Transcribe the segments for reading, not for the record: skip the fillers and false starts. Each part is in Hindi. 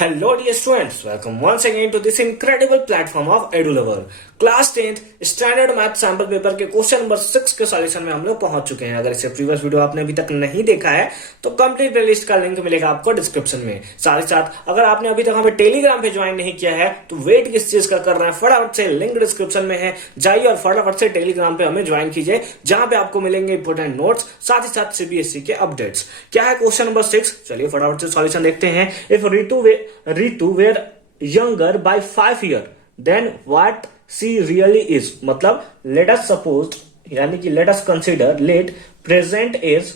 Hello dear students, welcome once again to this incredible platform of EduLover. Class 10th standard math sample paper के क्वेश्चन नंबर 6 के सॉल्यूशन में हम लोग पहुंच चुके हैं। अगर इससे प्रीवियस वीडियो आपने अभी तक नहीं देखा है तो कंप्लीट प्लेलिस्ट का लिंक मिलेगा आपको डिस्क्रिप्शन में। साथ ही साथ अगर आपने अभी तक हमें टेलीग्राम पे ज्वाइन नहीं किया है तो वेट किस चीज का कर रहे हैं, फटाफट से लिंक डिस्क्रिप्शन में है, जाइए और फटाफट से टेलीग्राम पे हमें ज्वाइन कीजिए, जहां पे आपको मिलेंगे इंपोर्टेंट नोट्स, साथ ही साथ सीबीएसई के अपडेट्स। क्या है क्वेश्चन नंबर 6, चलिए फटाफट से सॉल्यूशन देखते हैं। If Ritu were younger by 5 years than what she really is, मतलब लेट अस सपोज यानी कि let us consider let present age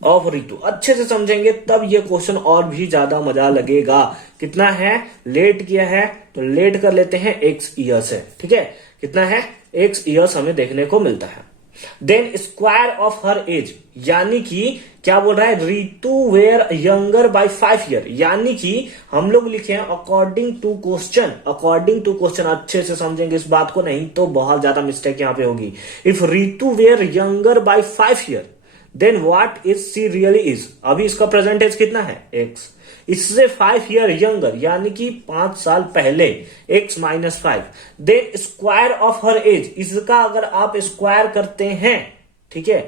of Ritu. अच्छे से समझेंगे तब ये क्वेश्चन और भी ज्यादा मजा लगेगा। कितना है, लेट किया है तो लेट कर लेते हैं x ईयर्स है, ठीक है। कितना है, x ईयर्स हमें देखने को मिलता है। Then square of her age, यानी कि क्या बोल रहा है, Ritu were younger by 5 years, यानी कि हम लोग लिखे हैं अकॉर्डिंग टू क्वेश्चन। अच्छे से समझेंगे इस बात को, नहीं तो बहुत ज्यादा मिस्टेक यहां पे होगी। If Ritu were younger by 5 years than what is she really is. अभी इसका प्रेजेंट एज कितना है, x, इससे 5 years यंगर यानी कि 5 साल पहले, x minus 5। Then square of her age, इसका अगर आप स्क्वायर करते हैं, ठीक है,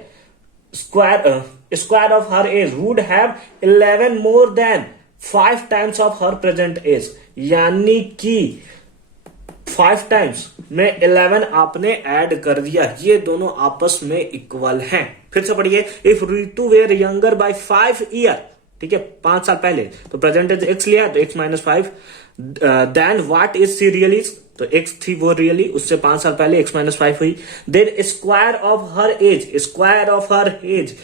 square of her age would have 11 more than 5 times of her present age, यानी कि 5 times में 11 आपने ऐड कर दिया, ये दोनों आपस में इक्वल हैं। फिर से पढ़िए, if Ritu were younger by 5 years, ठीक है, 5 साल पहले, तो प्रेजेंट एज x लिया तो x minus 5, then what is she really, तो x थी वो रियली, उससे 5 साल पहले x माइनस 5 हुई। Then square of her age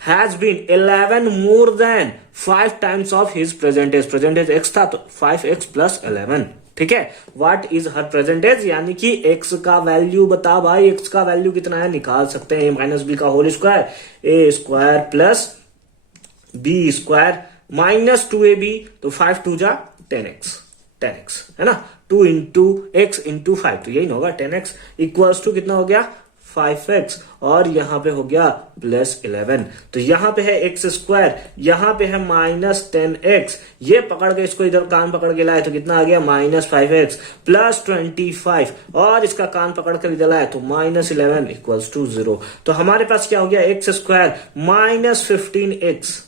has been 11 more than 5 times of his present age x था तो 5x प्लस 11, ठीक है। What is her present age, यानी कि x का वैल्यू बता भाई, x का वैल्यू कितना है, निकाल सकते हैं, a माइनस बी का whole square, a square plus b square minus 2ab, तो 5 2 जा 10x है ना, 2 इंटू x इंटू 5, तो यही ना होगा 10x इक्वल्स टू कितना हो गया 5x, और यहां पे हो गया प्लस 11, तो यहां पे है x स्क्वायर, यहां पे है माइनस 10x, ये पकड़ के इसको इधर कान पकड़ के लाए तो कितना आ गया माइनस 5x प्लस 25, और इसका कान पकड़ कर इधर लाए तो माइनस 11 इक्वल्स टू 0। तो हमारे पास क्या हो गया, x square minus 15x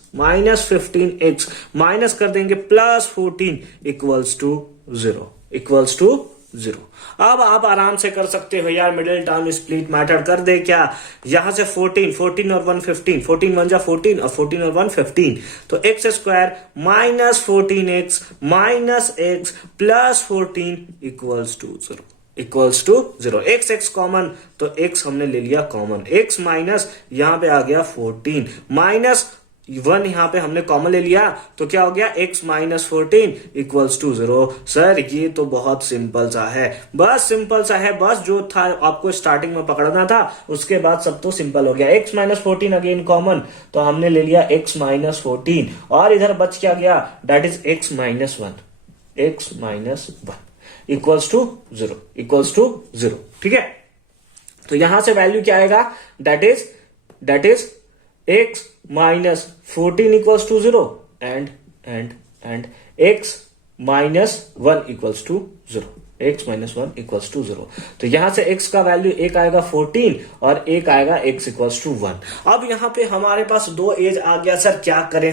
minus कर देंगे प्लस 14 इक्वल्स टू 0। अब आप आराम से कर सकते हो यार, मिडिल टर्म स्प्लिट मैटर कर दे क्या, यहां से 14 और 1 15, 14 1 जा 14 और 14 और 1 15, तो x square minus 14x minus x plus 14 equals to 0। x common, तो x हमने ले लिया कॉमन, x माइनस यहां पे आ गया 14 माइनस 1 यहां पे हमने कॉमन ले लिया, तो क्या हो गया x minus 14 equals to 0। Sir ये तो बहुत सिंपल सा है, बस जो था आपको स्टार्टिंग में पकड़ना था, उसके बाद सब तो सिंपल हो गया। x माइनस 14 अगेन कॉमन, तो हमने ले लिया x माइनस 14, और इधर बच क्या गया, that is x minus 1 equals to 0, ठीक है। तो यहां से वैल्यू क्या आएगा, that is x minus 14 equals to 0 and x minus 1 equals to 0। तो यहां से x का वैल्यू एक आएगा 14 और एक आएगा x इक्वल्स टू 1। अब यहां पे हमारे पास 2 एज आ गया, सर क्या करें,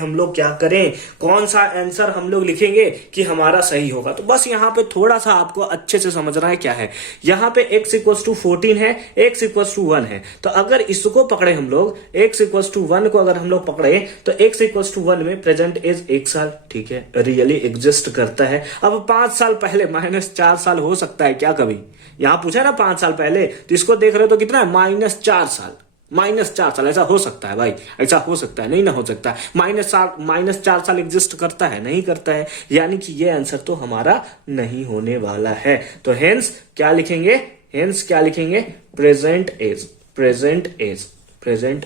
कौन सा आंसर हम लोग लिखेंगे कि हमारा सही होगा। तो बस यहां पे थोड़ा सा आपको अच्छे से समझना है क्या है, यहां पे x इक्वल्स टू 14 है, x इक्वल्स टू 1 है, तो अगर इसको पकड़े हम लोग, x इक्वल्स टू 1 को अगर हम लोग पकड़े तो x इक्वल्स टू 1 में प्रेजेंट एज 1 साल, ठीक है, रियली एग्जिस्ट करता है। अब 5 साल पहले माइनस 4 साल हो सकता है क्या, कभी यहां पूछा ना 5 साल पहले, तो इसको देख रहे हो तो कितना है माइनस 4 साल, ऐसा हो सकता है भाई, ऐसा हो सकता है, नहीं ना हो सकता है, माइनस 4 साल एग्जिस्ट करता है, नहीं करता है, यानी कि ये आंसर तो हमारा नहीं होने वाला है। तो हेंस क्या लिखेंगे, present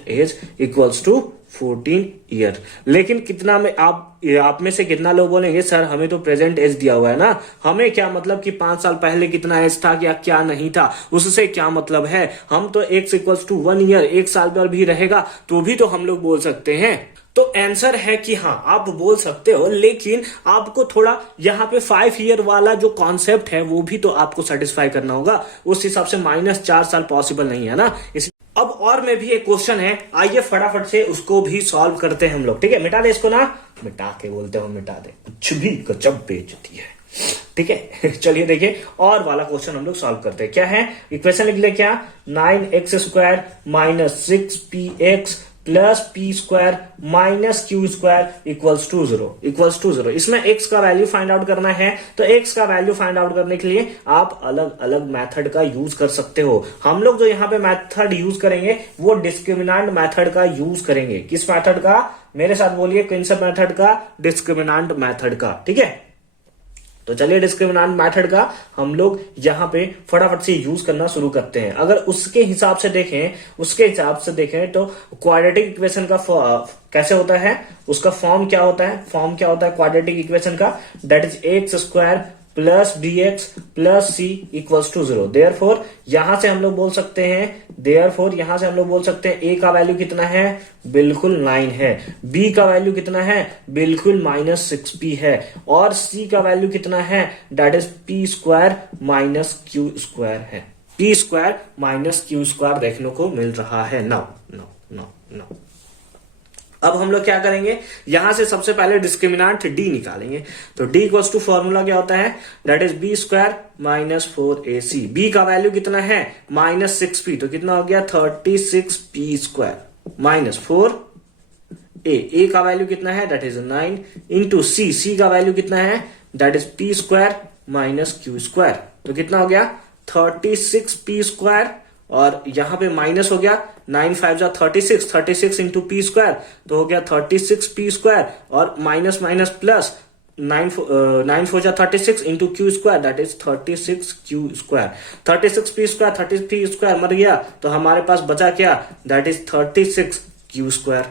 age equals to 14 year. लेकिन कितना में आप में से कितना लोग बोलेंगे सर हमें तो प्रेजेंट एज दिया हुआ है ना, हमें क्या मतलब कि 5 साल पहले कितना एज था या क्या नहीं था, उससे क्या मतलब है, हम तो x इक्वल्स टू 1 ईयर, 1 साल पर भी रहेगा तो भी तो हम लोग बोल सकते हैं। तो आंसर है कि हाँ आप बोल सकते हो, लेकिन आपको थोड़ा यहाँ पे 5 ईयर वाला जो कॉन्सेप्ट है वो भी तो आपको सेटिस्फाई करना होगा। उस हिसाब से -4 साल पॉसिबल नहीं है ना। अब और में भी एक क्वेश्चन है, आइए फटाफट से उसको भी सॉल्व करते हैं हम लोग। ठीक है, मिटा दे इसको ना, मिटा के बोलते हो मिटा दे, कुछ भी गजब बेइज्जती है। ठीक है चलिए देखिए और वाला क्वेश्चन हम लोग सॉल्व करते हैं। क्या है इक्वेशन, लिख ले क्या, 9x² - 6px plus p square minus q square equals to zero. इसमें x का वैल्यू फाइंड आउट करना है, तो x का वैल्यू फाइंड आउट करने के लिए आप अलग अलग मेथड का यूज कर सकते हो। हम लोग जो यहाँ पे मेथड यूज करेंगे वो डिस्क्रिमिनेंट मेथड का यूज करेंगे। किस मेथड का, मेरे साथ बोलिए, कौन सा मेथड का, डिस्क्रिमिनेंट मेथड का। ठीक है, तो चलिए डिस्क्रिमिनेंट मेथड का हम लोग यहाँ पे फटाफट से यूज करना शुरू करते हैं। अगर उसके हिसाब से देखें तो क्वाड्रेटिक इक्वेशन का कैसे होता है, उसका फॉर्म क्या होता है क्वाड्रेटिक इक्वेशन का, that is x² plus bx plus c equals to 0। Therefore यहां से हम लोग बोल सकते हैं a का वैल्यू कितना है, बिल्कुल 9 है, b का वैल्यू कितना है, बिल्कुल -6p है, और c का वैल्यू कितना है, that is p² minus q square है, p² माइनस क्यू स्क्वायर देखने को मिल रहा है। नाउ अब हम लोग क्या करेंगे, यहां से सबसे पहले डिस्क्रिमिनेंट d निकालेंगे। तो d इक्वल्स टू फॉर्मूला क्या होता है, that is b² minus 4ac। b का वैल्यू कितना है, -6p, तो कितना हो गया 36p² माइनस 4a का वैल्यू कितना है, दैट इज 9 इंटू c का वैल्यू कितना है, दैट इज p² माइनस क्यू², तो कितना हो गया 36p², और यहां पे माइनस हो गया, 9 5 जा 36 इंटू p², तो हो गया 36p², और माइनस प्लस 9 4 जा 36 into क्यू², that is 36q²। 36p² 30p² मर गया, तो हमारे पास बचा क्या, दैट इज 36q²।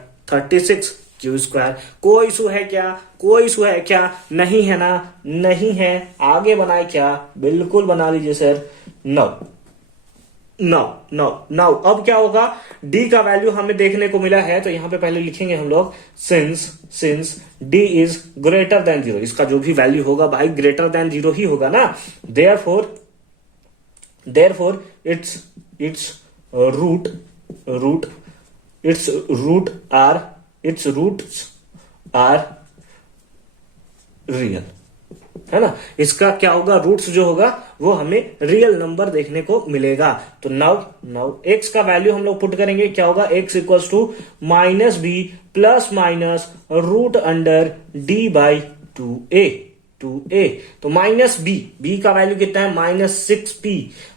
कोई इशू है क्या, नहीं है ना, नहीं है, आगे बनाए क्या, बिल्कुल बना लीजिए सर। नाउ अब क्या होगा, d का वैल्यू हमें देखने को मिला है, तो यहां पे पहले लिखेंगे हम लोग since d is greater than 0, इसका जो भी वैल्यू होगा भाई ग्रेटर देन 0 ही होगा ना। Therefore its roots are real, है ना। इसका क्या होगा, रूट्स जो होगा वो हमें रियल नंबर देखने को मिलेगा। तो नाउ x का वैल्यू हम लोग पुट करेंगे, क्या होगा, x equals to -b plus minus root under d/2a। तो -b का वैल्यू कितना है, -6p,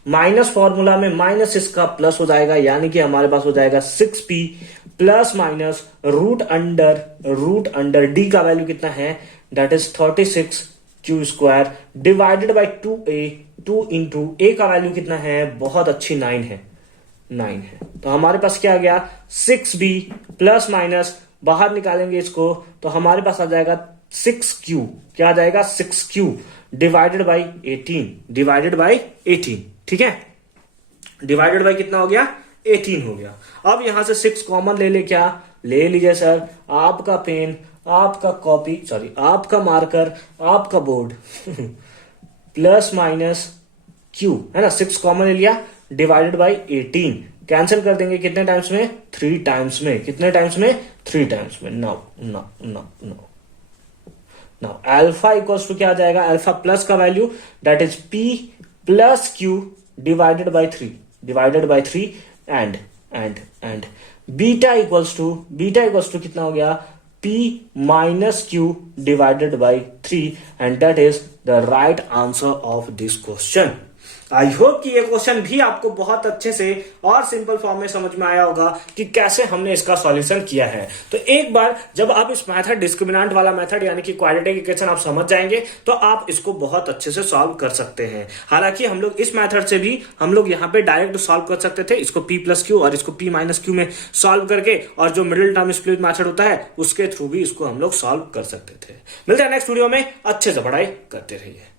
माइनस फॉर्मूला में माइनस इसका प्लस हो जाएगा, यानी कि हमारे पास हो जाएगा 6p plus minus root under d का वैल्यू कितना है, that is 36q² divided by 2a। 2 into a का वैल्यू कितना है, बहुत अच्छी 9 है। तो हमारे पास क्या आ गया, 6b प्लस माइनस बाहर निकालेंगे इसको, तो हमारे पास आ जाएगा 6q, क्या आ जाएगा 6q डिवाइडेड बाई 18। ठीक है, डिवाइडेड बाई कितना हो गया, 18 हो गया। अब यहां से 6 कॉमन ले ले लीजिए सर, आपका पेन, आपका कॉपी, सॉरी आपका मार्कर, आपका बोर्ड प्लस माइनस q, है ना, 6 कॉमन ले लिया, डिवाइडेड बाई 18, कैंसिल कर देंगे कितने टाइम्स में, 3 टाइम्स में। कितने टाइम्स में, 3 टाइम्स में। नाउ अल्फा इक्वल्स टू क्या आ जाएगा, अल्फा प्लस का value that is p plus q divided by 3 and beta equals to कितना हो गया, p minus q divided by 3, and that is the right answer of this question. I hope कि ये क्वेश्चन भी आपको बहुत अच्छे से और सिंपल फॉर्म में समझ में आया होगा कि कैसे हमने इसका सॉल्यूशन किया है। तो एक बार जब आप इस मेथड, डिस्क्रिमिनेंट वाला मेथड यानी कि क्वाड्रेटिक इक्वेशन आप समझ जाएंगे तो आप इसको बहुत अच्छे से सॉल्व कर सकते हैं। हालांकि हम लोग इस मेथड से भी हम लोग यहाँ पे डायरेक्ट सॉल्व कर सकते थे, इसको p प्लस क्यू और इसको p माइनस क्यू में सॉल्व करके, और जो मिडिल टर्म स्प्लिट मेथड होता है उसके थ्रू भी इसको हम लोग सॉल्व कर सकते थे। मिलते हैं नेक्स्ट वीडियो में, अच्छे से पढ़ाई करते रहिए।